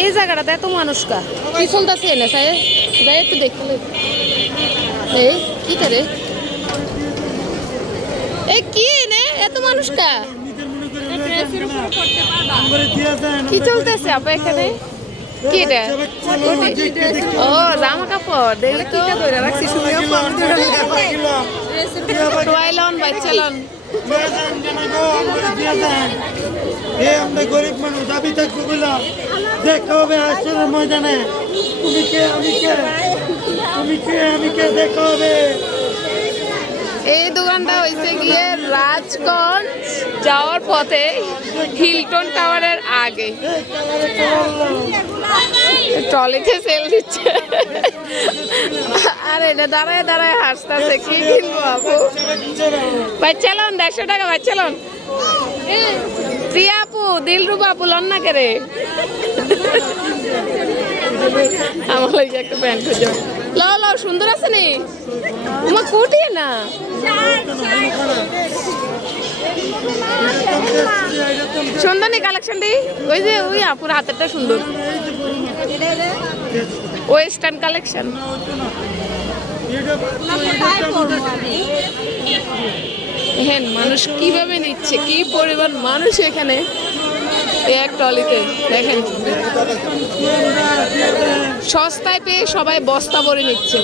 এই জায়গাটাতে এত মানুষ কা কি চলতেছে এনে সাই যাই একটু দেখতে এই কি করে এই কি এনে এত মানুষ কা কি চলতেছে আপা এখানে কি এটা ও জামা কাপড় দেখলে তো টয়লন বাচ্চালন আমরা গরিব মানুষ দাবি থাকবো বললাম দেখতে হবে আসলে ময়দানে তুমি কে আমি কে দেখা হবে। এই দোকানটা হয়েছে গিয়ে রাজগঞ্জ যাওয়ার পথে হিলটন টাওয়ারের আগে ট্রলিতে সেল দিচ্ছে আর এটা দাঁড়ায় দাঁড়ায় হাসতেছে কি কিনবো আপু বাচ্চালন 150 টাকা বাচ্চালন প্রিয়া আপু দিলরুবা আপু লন না করে আমার লাগে একটা প্যান্ট খুঁজো লাও লাও সুন্দর আছে নি আমার কুটি না সুন্দর নি কালেকশনটি ওই যে ওই আপুর হাতেরটা সুন্দর ওয়েস্টার্ন কালেকশন হ্যাঁ মানুষ কিভাবে নিচ্ছে কি পরিমাণ মানুষ এখানে এক টলিতে দেখেন সস্তায় পেয়ে সবাই বস্তা ভরে নিচ্ছে।